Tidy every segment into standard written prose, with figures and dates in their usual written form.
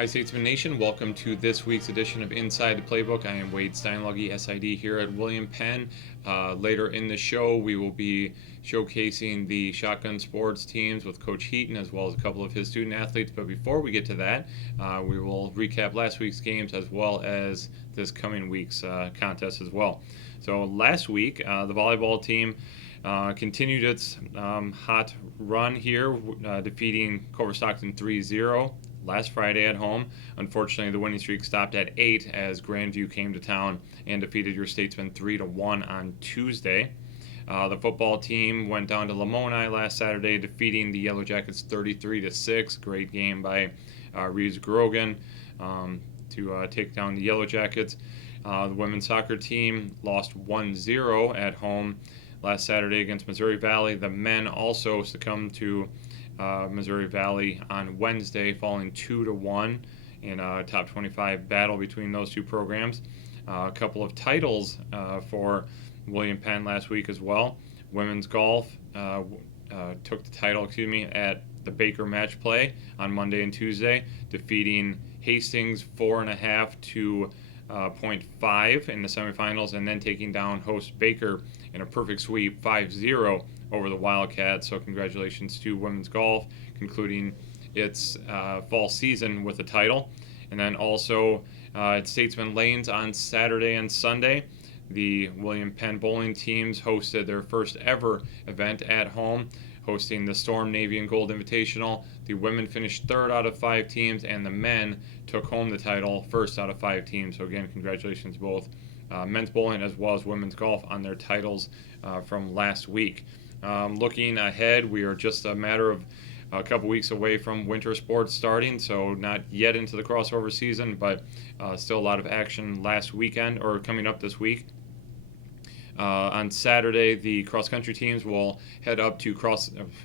Hi, Statesman Nation. Welcome to this week's edition of Inside the Playbook. I am Wade Steinluggy, SID here at William Penn. Later in the show, we will be showcasing the shotgun sports teams with Coach Heaton as well as a couple of his student athletes. But before we get to that, we will recap last week's games as well as this coming week's contest as well. So last week, the volleyball team continued its hot run here, defeating Culver Stockton 3-0 last Friday at home. Unfortunately, the winning streak stopped at 8 as Grandview came to town and defeated your Statesmen 3-1 on Tuesday. The football team went down to Lamoni last Saturday, defeating the Yellow Jackets 33-6. Great game by Reeves Grogan to take down the Yellow Jackets. The women's soccer team lost 1-0 at home last Saturday against Missouri Valley. The men also succumbed to Missouri Valley on Wednesday, falling 2-1 in a top 25 battle between those two programs. A couple of titles for William Penn last week as well. Women's golf took the title, at the Baker match play on Monday and Tuesday, defeating Hastings 4.5 to 0.5 in the semifinals, and then taking down host Baker in a perfect sweep 5-0 over the Wildcats. So congratulations to women's golf, concluding its fall season with a title. And then also at Statesman Lanes on Saturday and Sunday, the William Penn bowling teams hosted their first ever event at home, hosting the Storm Navy and Gold Invitational. The women finished third out of 5 teams, and the men took home the title first out of 5 teams. So again, congratulations both men's bowling as well as women's golf on their titles from last week. Looking ahead, we are just a matter of a couple weeks away from winter sports starting, so not yet into the crossover season, but still a lot of action last weekend or coming up this week. On Saturday, the cross-country teams will head up to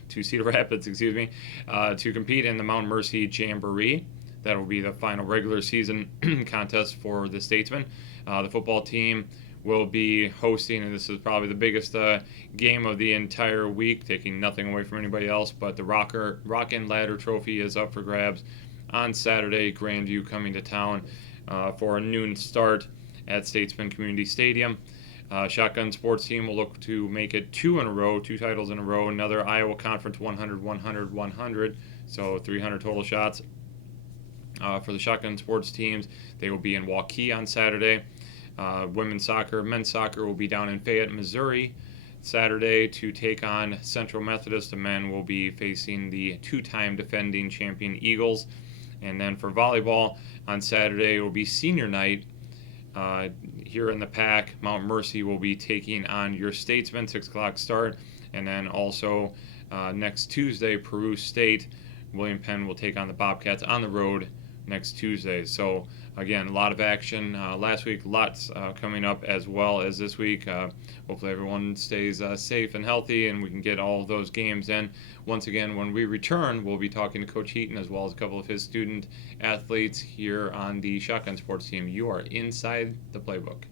Cedar Rapids, to compete in the Mount Mercy Jamboree. That will be the final regular season contest for the Statesmen. The football team will be hosting, and this is probably the biggest game of the entire week, taking nothing away from anybody else, but the Rock and Ladder Trophy is up for grabs on Saturday. Grandview coming to town for a noon start at Statesman Community Stadium. Shotgun sports team will look to make it 2 titles in a row, another Iowa Conference 100, 100, 100, so 300 total shots for the shotgun sports teams. They will be in Waukee on Saturday. Women's soccer, men's soccer will be down in Fayette, Missouri, Saturday to take on Central Methodist. The men will be facing the 2-time defending champion Eagles. And then for volleyball on Saturday, it will be senior night. Here in the pack, Mount Mercy will be taking on your Statesmen, 6 o'clock start. And then also next Tuesday, Peru State, William Penn will take on the Bobcats on the road next Tuesday. So again, a lot of action last week, lots coming up as well as this week. Hopefully everyone stays safe and healthy and we can get all of those games in. Once again, when we return, we'll be talking to Coach Heaton as well as a couple of his student athletes here on the shotgun sports team. You are inside the playbook.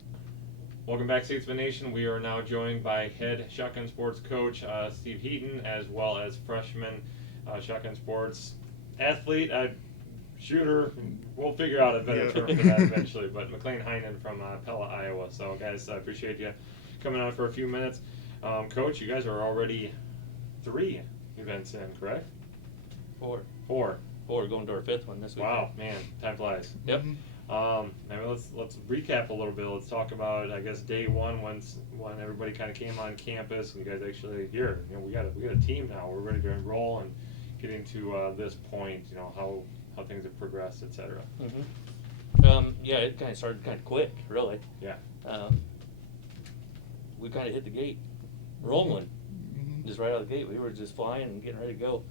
Welcome back, Statesman Nation. We are now joined by head shotgun sports coach Steve Heaton, as well as freshman shotgun sports athlete, shooter. We'll figure out a better term for that eventually. But McLean Heinen from Pella, Iowa. So, guys, I appreciate you coming on for a few minutes. Coach, you guys are already 3 events in, correct? 4. 4. Going to our 5th one this week. Wow, man, time flies. Yep. I mean, let's recap a little bit. Let's talk about, I guess, day one when everybody kind of came on campus and you guys actually here. You know, we got a team now. We're ready to enroll and getting to this point. You know how things have progressed, etc. Yeah, it kind of started kind of quick, really. Yeah. We kind of hit the gate, rolling, just right out of the gate. We were just flying and getting ready to go.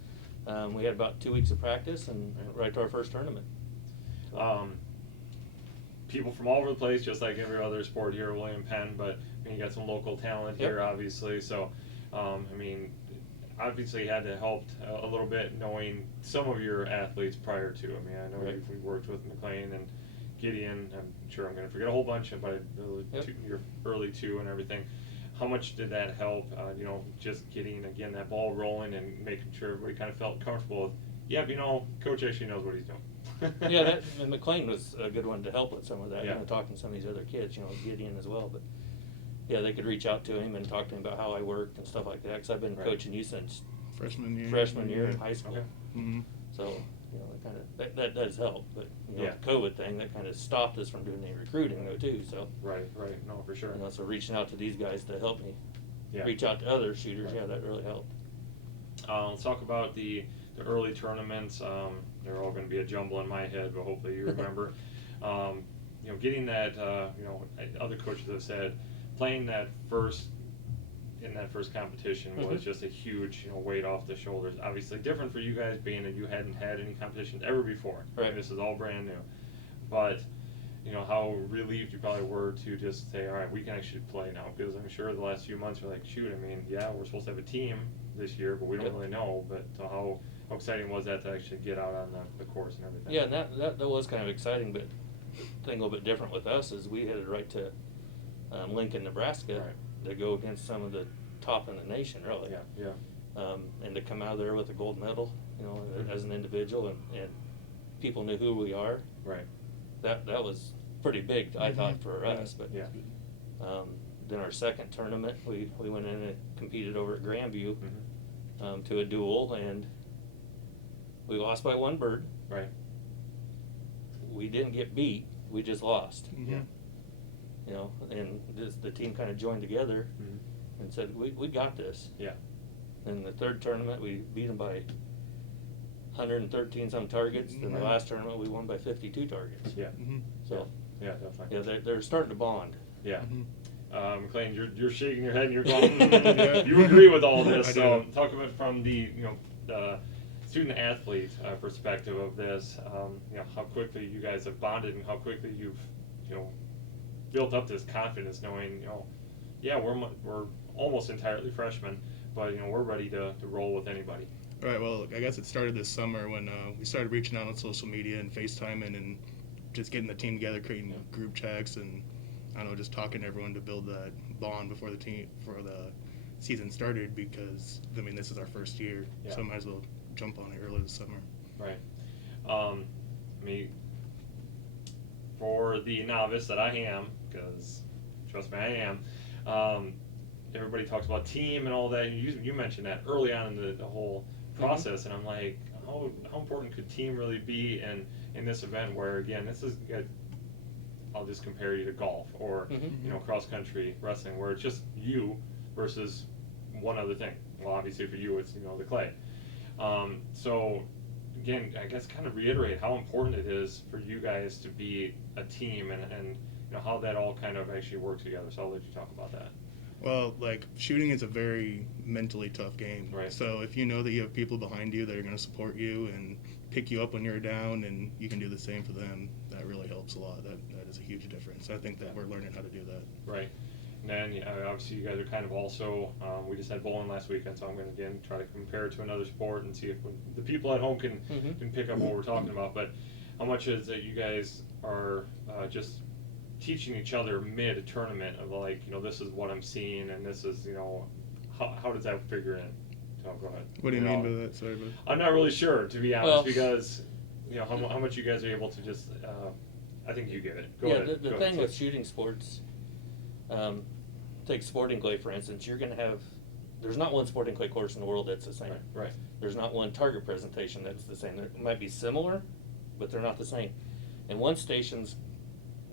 We had about 2 weeks of practice and right to our first tournament. People from all over the place, just like every other sport here at William Penn, but I mean, you got some local talent here, obviously. So, I mean, obviously had to help a little bit knowing some of your athletes prior to. I mean, I know we worked with McLean and Gideon. I'm sure I'm going to forget a whole bunch, but your early 2 and everything. How much did that help, just getting, again, that ball rolling and making sure everybody kind of felt comfortable with, Coach actually knows what he's doing? Yeah, that and McLean was a good one to help with some of that. Yeah. Talking to some of these other kids, Gideon as well. But yeah, they could reach out to him and talk to him about how I worked and stuff like that. Because I've been coaching you since freshman year in high school. Okay. Mm-hmm. So it kind of that does help. But the COVID thing that kind of stopped us from doing any recruiting though too. So Right. No, for sure. so reaching out to these guys to help me Yeah. reach out to other shooters, Right. that really helped. Let's talk about the early tournaments. They're all going to be a jumble in my head, but hopefully you remember. Getting that, other coaches have said, playing that first competition was just a huge, weight off the shoulders. Obviously different for you guys being that you hadn't had any competitions ever before. Right. This is all brand new. But, how relieved you probably were to just say, all right, we can actually play now. Because I'm sure the last few months you're like, shoot, we're supposed to have a team this year, but we don't really know. But how exciting was that to actually get out on the course and everything? Yeah, and that was kind of exciting, but the thing a little bit different with us is we headed right to Lincoln, Nebraska to go against some of the top in the nation, really. Yeah. And to come out of there with a gold medal, as an individual, and people knew who we are. Right. That was pretty big, I thought, for us. But Yeah. then our second tournament, we went in and competed over at Grandview to a duel, and we lost by one bird. Right. We didn't get beat, we just lost. Mm-hmm. Yeah. And the team kind of joined together and said, we got this. Yeah. And the third tournament, we beat them by 113 some targets. Then the last tournament, we won by 52 targets. Yeah. Mm-hmm. So Yeah, definitely. yeah, they're starting to bond. Yeah. Mm-hmm. McLean, you're shaking your head and you're going, you agree with all this. I So do. talk about from the student athlete perspective of this, how quickly you guys have bonded and how quickly you've built up this confidence, knowing we're almost entirely freshmen, but we're ready to roll with anybody. Right, well, I guess it started this summer when we started reaching out on social media and FaceTiming and just getting the team together, creating group chats, and I don't know, just talking to everyone to build that bond before the season started, because this is our first year, so I might as well jump on it early this summer. Right. For the novice that I am, because trust me, I am. Everybody talks about team and all that. You mentioned that early on in the whole process, and I'm like, how important could team really be in this event where, again, I'll just compare you to golf or cross country wrestling, where it's just you versus one other thing. Well, obviously for you it's the clay. So again, I guess kind of reiterate how important it is for you guys to be a team and how that all kind of actually works together. So I'll let you talk about that. Well, shooting is a very mentally tough game. Right. So if you know that you have people behind you that are going to support you and pick you up when you're down, and you can do the same for them, that really helps a lot. That is a huge difference. I think that we're learning how to do that. Right. And then obviously you guys are kind of also, we just had bowling last weekend, so I'm going to again try to compare it to another sport and see if the people at home can pick up what we're talking about. But how much is that you guys are just teaching each other mid-tournament of this is what I'm seeing, and this is, how does that figure in? So go ahead. What do you mean by that? Sorry, bud. I'm not really sure, to be honest, because, how much you guys are able to just, I think you get it. Go ahead. The thing with shooting sports, take sporting clay, for instance, you're going to have, there's not one sporting clay course in the world that's the same. Right. There's not one target presentation that's the same. They might be similar, but they're not the same. And one station's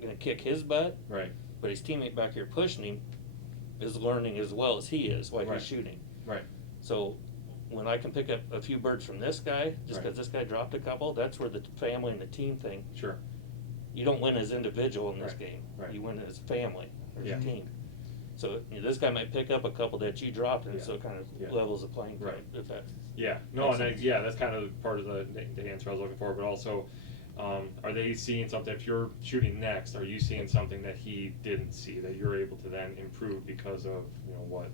going to kick his butt, Right. but his teammate back here pushing him is learning as well as he is while he's shooting. Right. So when I can pick up a few birds from this guy, just because this guy dropped a couple, that's where the family and the team thing. Sure. You don't win as individual in this game. Right. You win as a family or as Yeah. a team. So this guy might pick up a couple that you dropped, and so it kind of levels the playing field. Right. If that Yeah. No, and that's kind of part of the answer I was looking for. But also, are they seeing something? If you're shooting next, are you seeing something that he didn't see that you're able to then improve because of what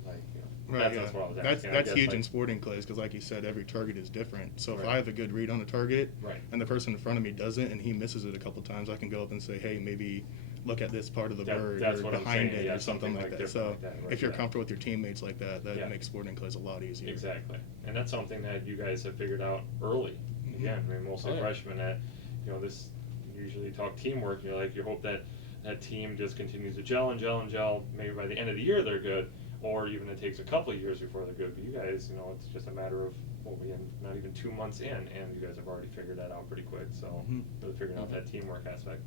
Right, that's what I was asking. that's huge in sporting clays, because like you said, every target is different. So if I have a good read on a target, and the person in front of me doesn't, and he misses it a couple times, I can go up and say, hey, maybe look at this part of the bird or behind it or something like that. So if you're comfortable with your teammates like that, that makes sporting clays a lot easier. Exactly, and that's something that you guys have figured out early. Again, mostly freshmen that this usually talk teamwork. You hope that team just continues to gel and gel and gel. Maybe by the end of the year they're good, or even it takes a couple of years before they're good. But you guys, it's just a matter of not even 2 months in, and you guys have already figured that out pretty quick. So really figuring out that teamwork aspect.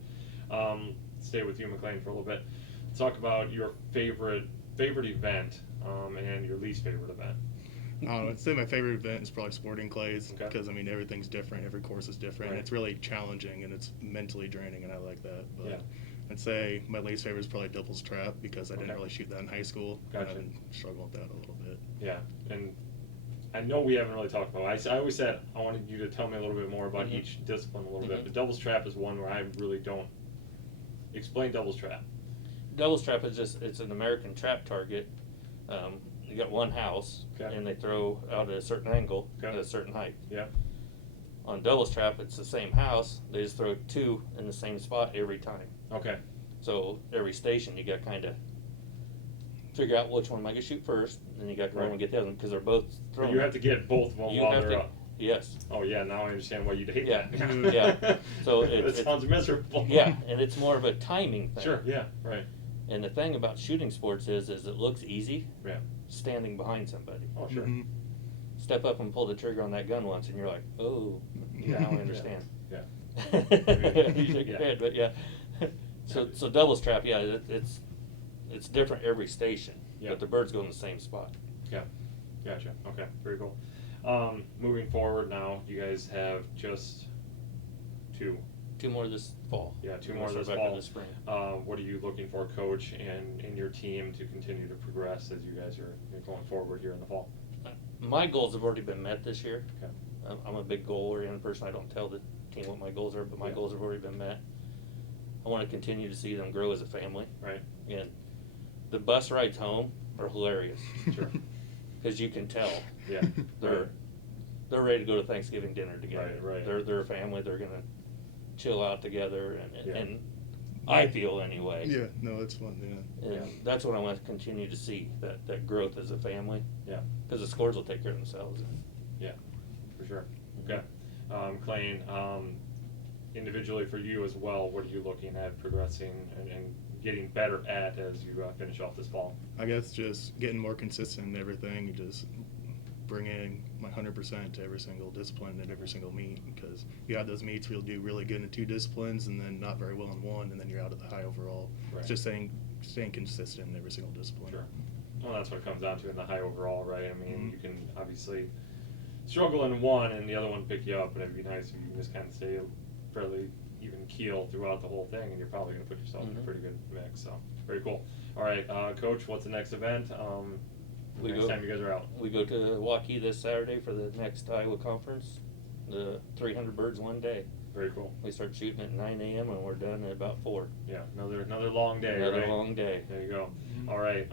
Stay with you, McLean, for a little bit. Let's talk about your favorite event and your least favorite event. I'd say my favorite event is probably sporting clays, Okay. because everything's different, every course is different. Right. It's really challenging and it's mentally draining, and I like that. But Yeah. I'd say my least favorite is probably doubles trap, because I didn't Okay. really shoot that in high school. Gotcha. And I've been struggling with that a little bit. Yeah, and I know we haven't really talked about it. I always said I wanted you to tell me a little bit more about each discipline a little bit, but doubles trap is one where I really don't. Explain doubles trap. Doubles trap it's an American trap target. You got one house, Okay. and they throw out at a certain angle Okay. at a certain height. Yeah. On doubles trap, it's the same house. They just throw two in the same spot every time. Okay. So every station, you got to kind of figure out which one might get shoot first, and then you got to go Right. and get the other one because they're both But thrown. you have to get both of them You while have they're to- up. Yes. Oh yeah, now I understand why you'd hate Yeah. that. Yeah. So it sounds miserable. Yeah, and it's more of a timing thing. Sure. Yeah. Right. And the thing about shooting sports is it looks easy Yeah. standing behind somebody. Oh sure. Mhm. Step up and pull the trigger on that gun once, and you're like, oh, Yeah. now I understand. Yeah. You shake your Yeah. head, but yeah. So doubles trap, yeah, it's different every station, Yeah. but the birds go in the same spot. Yeah. Gotcha. Okay. Very cool. Moving forward now, you guys have just two. Two more this fall. Yeah, two And more we'll this start back fall. in the spring. What are you looking for, Coach, and in your team to continue to progress as you guys are going forward here in the fall? My goals have already been met this year. Okay. I'm a big goal-oriented person. I don't tell the team what my goals are, but my Yeah. goals have already been met. I want to continue to see them grow as a family. Right. And the bus rides home are hilarious. Sure. Because you can tell Yeah. they're ready to go to Thanksgiving dinner together. Right, right. They're a family. They're gonna chill out together, and Yeah. and I feel anyway. Yeah, no, it's fun, yeah. And Yeah. that's what I want to continue to see, that growth as a family. Yeah. Because the scores will take care of themselves. Yeah. For sure. Okay. Clayton, individually for you as well, what are you looking at progressing and getting better at as you finish off this fall? I guess just getting more consistent in everything, just bringing my 100% to every single discipline and every single meet, because you have those meets where you'll do really good in two disciplines and then not very well in one, and then you're out of the high overall. Right. It's just staying consistent in every single discipline. Sure. Well, that's what it comes down to in the high overall, right? I mean, Mhm. you can obviously struggle in one and the other one pick you up, but it'd be nice if you can just kind of stay fairly even keel throughout the whole thing, and you're probably going to put yourself in a pretty good mix. So, very cool. All right, Coach, what's the next event? Next time you guys are out? We go to Waukee this Saturday for the next Iowa conference. The 300 birds one day. Very cool. We start shooting at 9 a.m. and we're done at about 4. Yeah, another long day, Another right? long day. There you go. Mhm. All right,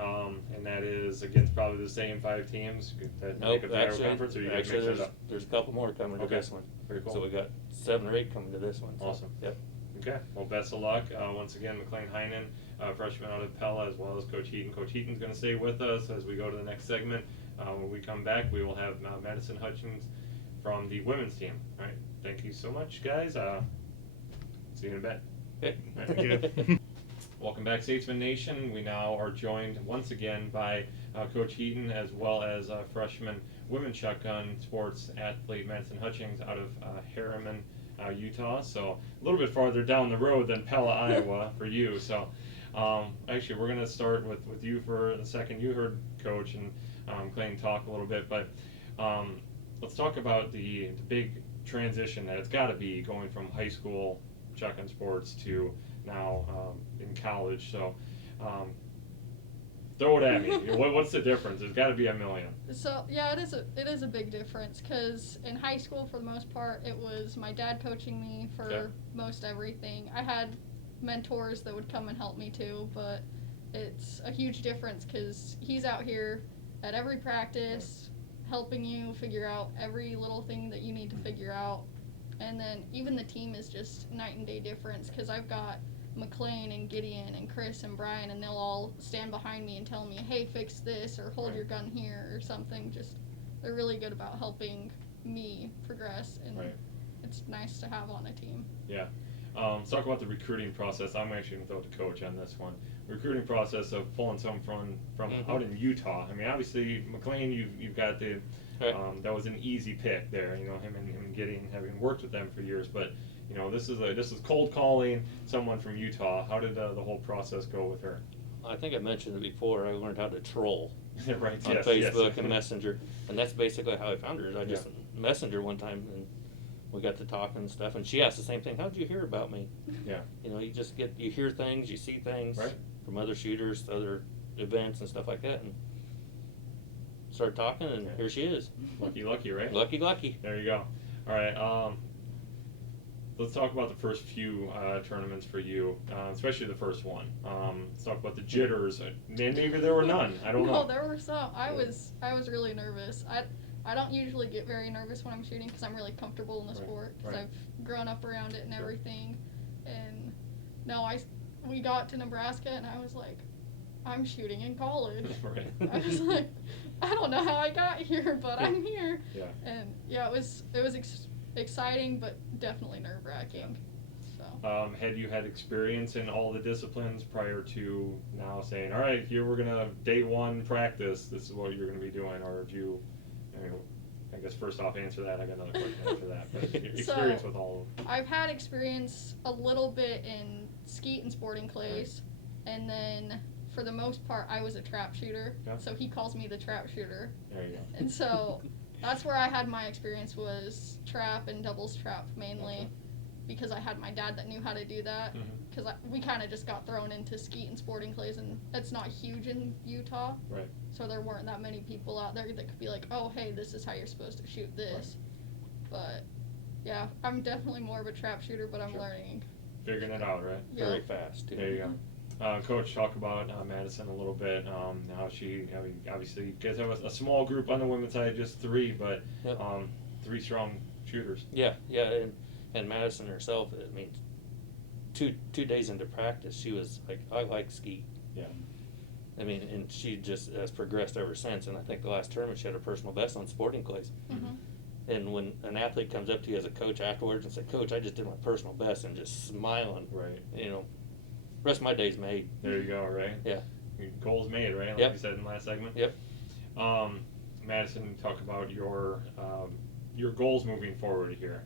and that is against probably the same 5 teams that Nope, make up the Iowa actually, conference, or you guys mix it up? there's a couple more coming Okay. to this one. Very cool. So we got 7 or 8 coming to this one. So, Awesome. Yep. Okay, well, best of luck. Once again, McLean Heinen, freshman out of Pella, as well as Coach Heaton. Coach Heaton's going to stay with us as we go to the next segment. When we come back, we will have Madison Hutchins from the women's team. All right, thank you so much, guys. See you in a bit. Okay. Thank you. Welcome back, Statesman Nation. We now are joined once again by Coach Heaton, as well as freshman women's shotgun sports athlete Madison Hutchins out of Harriman, Utah. So a little bit farther down the road than Pella, Iowa for you. So actually, we're going to start with you for a second. You heard Coach and Clayton talk a little bit, but let's talk about the big transition that it's got to be going from high school shotgun sports to now in college. So throw it at me. What's the difference? There's got to be a million. So yeah, it is a big difference, because in high school, for the most part, it was my dad coaching me for Okay. most everything. I had mentors that would come and help me too, but it's a huge difference because he's out here at every practice helping you figure out every little thing that you need to figure out. And then even the team is just night and day difference, because I've got McLean and Gideon and Chris and Brian, and they'll all stand behind me and tell me, hey, fix this, or hold Right. your gun here, or something. Just they're really good about helping me progress, and Right. it's nice to have on a team. Yeah. Let's talk about the recruiting process. I'm actually going to throw it to Coach on this one. Recruiting process of pulling someone from out in Utah. I mean, obviously, McLean, you've got the that was an easy pick there. You know, him having worked with them for years. But you know, this is cold calling someone from Utah. How did the whole process go with her? I think I mentioned it before. I learned how to troll Right. on Yes, Facebook yes. and Messenger, and that's basically how I found her. I just Messenger one time, and we got to talking and stuff, and she asked the same thing. How did you hear about me? Yeah. You know, you hear things, you see things Right. from other shooters, other events and stuff like that, and started talking, and here she is. Lucky, right? Lucky. There you go. All right. Let's talk about the first few tournaments for you, especially the first one. Let's talk about the jitters. Maybe there were none. I don't know. No, there were some. I was really nervous. I don't usually get very nervous when I'm shooting because I'm really comfortable in the sport because I've grown up around it and everything. And no, we got to Nebraska and I was like, I'm shooting in college. Right. I was like, I don't know how I got here, but I'm here. Yeah. And yeah, it was exciting, but definitely nerve-wracking. So. Had you had experience in all the disciplines prior to now saying, all right, here we're gonna day one practice. This is what you're gonna be doing, or if you, I guess first off answer that. I got another question after that. But experience with all of them. I've had experience a little bit in skeet and sporting clays, and then for the most part I was a trap shooter. Yeah. So he calls me the trap shooter. There you go. And so that's where I had my experience was trap and doubles trap mainly, because I had my dad that knew how to do that. Because we kind of just got thrown into skeet and sporting clays, and it's not huge in Utah. Right. So there weren't that many people out there that could be like, oh, hey, this is how you're supposed to shoot this. Right. But yeah, I'm definitely more of a trap shooter, but I'm learning. Figuring it out, right? Yeah. Very fast, too. There you go. Coach, talk about Madison a little bit. How obviously you guys have a small group on the women's side, just 3, but 3 strong shooters. Yeah, and Madison herself, I mean, two days into practice, she was like, I like skeet. Yeah. I mean, and she just has progressed ever since, and I think the last tournament she had her personal best on sporting clays. And when an athlete comes up to you as a coach afterwards and says, Coach, I just did my personal best, and just smiling, Right. you know, rest of my day's made. There you go, right? Yeah. Goals made, right? Like you said in the last segment. Yep. Madison, talk about your goals moving forward here.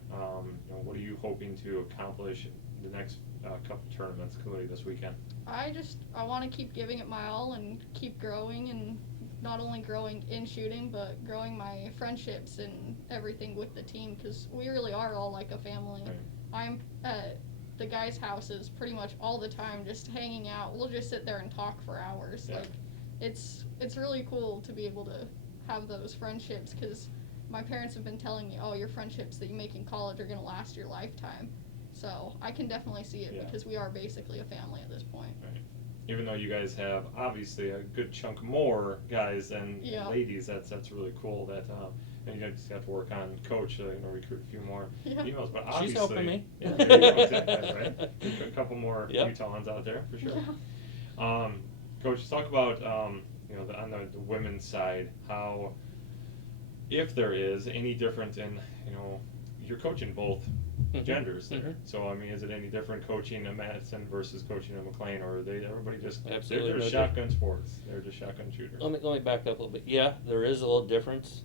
What are you hoping to accomplish in the next couple tournaments, including this weekend? I want to keep giving it my all and keep growing, and not only growing in shooting, but growing my friendships and everything with the team, because we really are all like a family. Right. I'm at the guys' houses pretty much all the time, just hanging out. We'll just sit there and talk for hours. Yeah. Like, it's really cool to be able to have those friendships, because my parents have been telling me, oh, your friendships that you make in college are going to last your lifetime. So I can definitely see it, because we are basically a family at this point. Right. Even though you guys have obviously a good chunk more guys than ladies, that's really cool. That and you guys just have to work on Coach, recruit a few more females. But obviously, she's helping me. Yeah, there you go, exactly, right? A couple more Utahns out there for sure. Yeah. Coach, let's talk about on the women's side, how, if there is any difference in you're coaching both genders there. So I mean, is it any different coaching a Madison versus coaching a McLean, or are everybody just Absolutely they're no shotgun sports? They're just shotgun shooters. Let me back up a little bit. Yeah, there is a little difference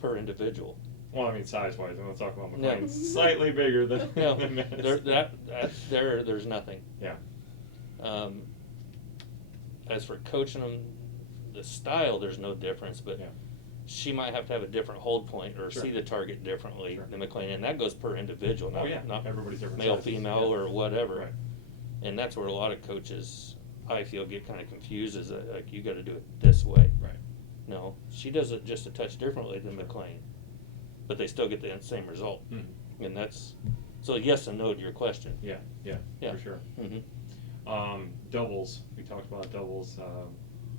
per individual. Well, I mean, size-wise, and we'll talk about McLean. Slightly bigger than Madison. There's nothing. Yeah. As for coaching them, the style, there's no difference, but she might have to have a different hold point or see the target differently than McLean, and that goes per individual, not everybody's different male, sizes. female, or whatever. Right. And that's where a lot of coaches, I feel, get kind of confused, is that, like, you got to do it this way. Right. No, she does it just a touch differently than McLean, but they still get the same result. And that's so yes and no to your question. Yeah, for sure. Doubles. We talked about doubles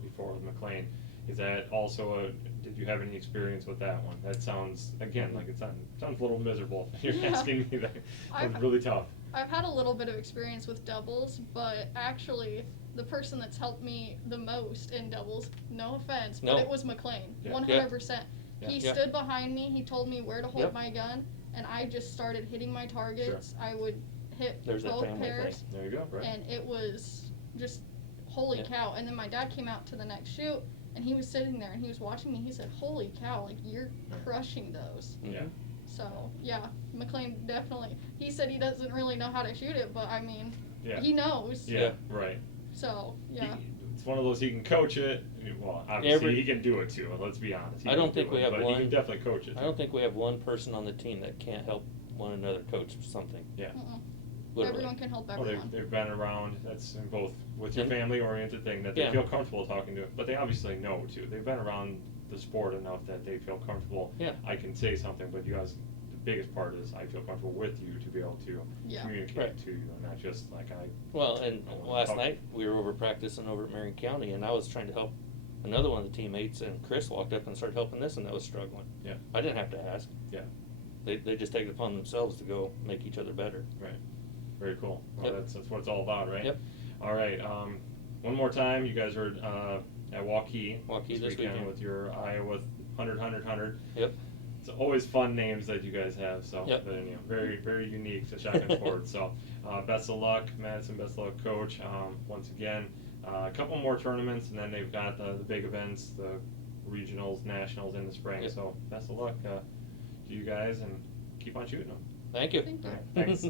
before with McLean. Is that also did you have any experience with that one? That sounds, again, like sounds a little miserable. You're asking me that. It's really tough. I've had a little bit of experience with doubles, but actually the person that's helped me the most in doubles, no offense, but it was McLean, 100%. He stood behind me, he told me where to hold my gun, and I just started hitting my targets. I would hit There's that both family pairs, thing. There you go. Right. and it was just holy Yeah. cow. And then my dad came out to the next shoot, and he was sitting there and he was watching me. He said, "Holy cow! Like you're crushing those." Yeah. So yeah, McLean definitely. He said he doesn't really know how to shoot it, but I mean, Yeah. he knows. Yeah. Right. So yeah. It's one of those, he can coach it. Well, obviously Every- he can do it too. Let's be honest. He I don't can do think we it, have but one- He can definitely coach it. I don't think we have one person on the team that can't help one another coach something. Mm-mm. Literally. Everyone can help Well, everyone. they've been around. That's in both with your And- family-oriented thing that they Yeah. feel comfortable talking to, but they obviously know too. They've been around the sport enough that they feel comfortable. Yeah. I can say something, but you guys, the biggest part is I feel comfortable with you to be able to Yeah. communicate Right. to you, and not just like I. Well, and I wanna last talk. night we were over practicing over at Marion County, and I was trying to help another one of the teammates, and Chris walked up and started helping this, and that was struggling. Yeah. I didn't have to ask. Yeah. They just take it upon themselves to go make each other better. Right. Very cool. Well, Yep. that's what it's all about, right? Yep. All right. One more time, you guys are at Waukee This weekend. with your Iowa 100. Yep. It's always fun names that you guys have. So, Yep. but, very, very unique to Shotgun Sports. So, best of luck, Madison. Best of luck, Coach. Once again, a couple more tournaments, and then they've got the big events, the regionals, nationals in the spring. Yep. So, best of luck to you guys, and keep on shooting them. Thank you. Thank you. All right, thanks.